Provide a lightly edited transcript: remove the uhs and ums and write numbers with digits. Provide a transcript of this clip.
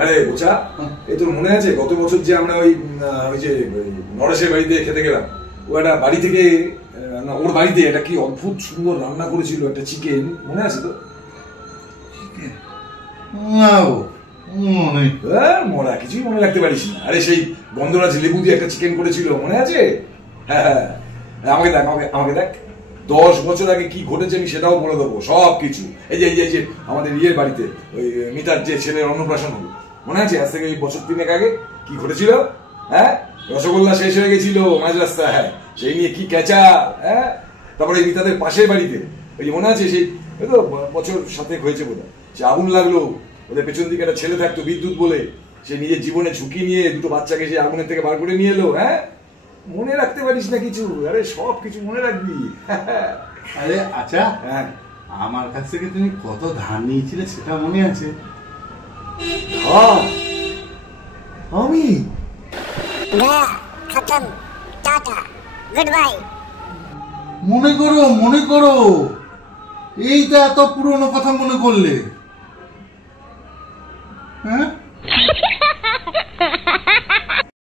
আরে বোঝা, এই তোর মনে আছে গত বছর যে আমরা ওই যে নরেশের বাড়িতে খেতে গেলাম, ও একটা বাড়ি থেকে না ওর বাড়িতে একটা কি অদ্ভুত সুন্দর রান্না করেছিল, একটা চিকেন, মনে আছে তো? মরা কিছুই মনে রাখতে পারিস না। আরে সেই গন্ধরাজ লেবু দিয়ে একটা চিকেন করেছিল, মনে আছে? হ্যাঁ হ্যাঁ, আমাকে দেখ, আমাকে দেখ 10 বছর আগে কি ঘটেছে আমি সেটাও বলে দেবো সব কিছু। এই যে আমাদের ইয়ের বাড়িতে ওই মিতার যে ছেলের অন্নপ্রাশন হলো, মনে আছে? আজ থেকে ওই বছর 3 আগে কি ঘটেছিল? হ্যাঁ, রসগোল্লা শেষ হয়ে গেছিল মাঝ রাস্তা, হ্যাঁ, সেই নিয়ে কি ক্যাচা। হ্যাঁ, তারপরে মিতাদের পাশের বাড়িতে ওই যে মনে আছে সেই তো বছর 7 হয়েছে বোধহয়, সে আগুন লাগলো, ওদের পেছন দিকে একটা ছেলে থাকতো বিদ্যুৎ বলে, সে নিজের জীবনে ঝুঁকি নিয়ে 2টো বাচ্চাকে সে আগুনের থেকে বার করে নিয়ে এলো। হ্যাঁ, মনে রাখতে পারিস না কিছু? আরে সব কিছু মনে রাখবি। আরে আচ্ছা, হ্যাঁ, আমার কাছ থেকে তুমি কত ধার নিয়েছিলে সেটা মনে আছে? ধার? আমি? মনে করো, এইটা এত পুরনো কথা মনে করলে? হ্যাঁ,